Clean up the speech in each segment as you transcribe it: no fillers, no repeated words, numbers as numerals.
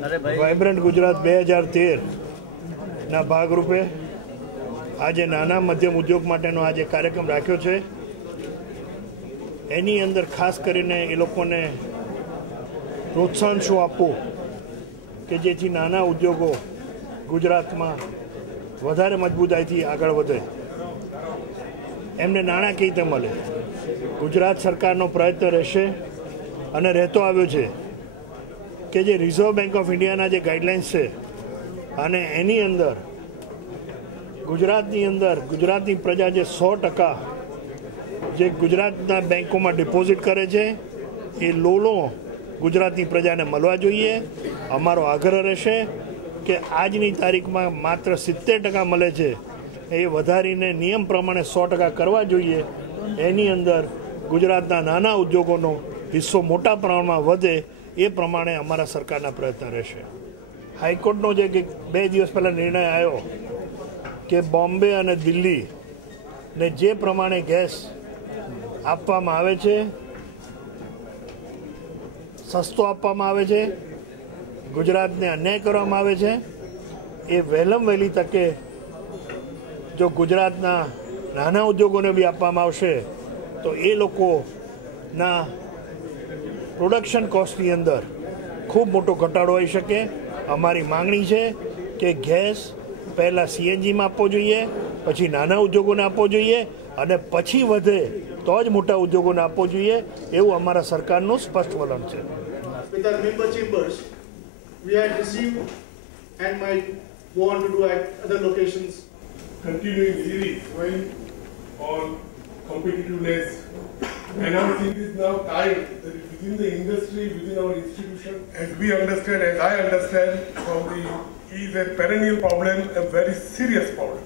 Vibrant Gujarat 2013ના ભાગરૂપે આજે નાના મધ્યમ ઉદ્યોગ માટેનો આજે કાર્યક્રમ રાખ્યો છે. એની અંદર ખાસ કરીને એ લોકોને પ્રોત્સાહન શું આપવું કે જેથી નાના ઉદ્યોગો ગુજરાતમાં વધારે મજબૂતાઈથી આગળ વધે, એમને નાણાં કઈ રીતે મળે. ગુજરાત સરકારનો પ્રયત્ન રહેશે અને રહેતો આવ્યો છે કે જે રિઝર્વ બેંક ઓફ ઇન્ડિયાના જે ગાઈડલાઇન્સ છે અને એની અંદર ગુજરાતની પ્રજા જે 100% જે ગુજરાતના બેંકોમાં ડિપોઝિટ કરે છે એ લોનો ગુજરાતની પ્રજાને મળવા જોઈએ. અમારો આગ્રહ રહેશે કે આજની તારીખમાં માત્ર 70% મળે છે એ વધારીને નિયમ પ્રમાણે 100% કરવા જોઈએ. એની અંદર ગુજરાતના નાના ઉદ્યોગોનો હિસ્સો મોટા પ્રમાણમાં વધે એ પ્રમાણે અમારા સરકારના પ્રયત્ન રહેશે. હાઈકોર્ટનો જે 2 દિવસ પહેલાં નિર્ણય આવ્યો કે બોમ્બે અને દિલ્હીને જે પ્રમાણે ગેસ આપવામાં આવે છે, સસ્તો આપવામાં આવે છે, ગુજરાતને અન્યાય કરવામાં આવે છે, એ વહેલામાં વહેલી તકે જો ગુજરાતના નાના ઉદ્યોગોને બી આપવામાં આવશે તો એ લોકોના પ્રોડક્શન કોસ્ટની અંદર ખૂબ મોટો ઘટાડો આવી શકે. અમારી માંગણી છે કે ગેસ પહેલાં CNGમાં આપવો જોઈએ, પછી નાના ઉદ્યોગોને આપવો જોઈએ અને પછી વધે તો જ મોટા ઉદ્યોગોને આપવો જોઈએ. એવું અમારા સરકારનું સ્પષ્ટ વલણ છે. With our member chambers, we had received and might go on to do at other locations. Continuing series going on competitiveness, and I think it is now time that within the industry, within our institution, as we understand, as I understand, is a perennial problem, a very serious problem,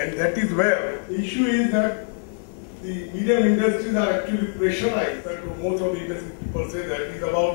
and that is where the issue is that the medium industries are actually pressurized. Most of the industry people say that is about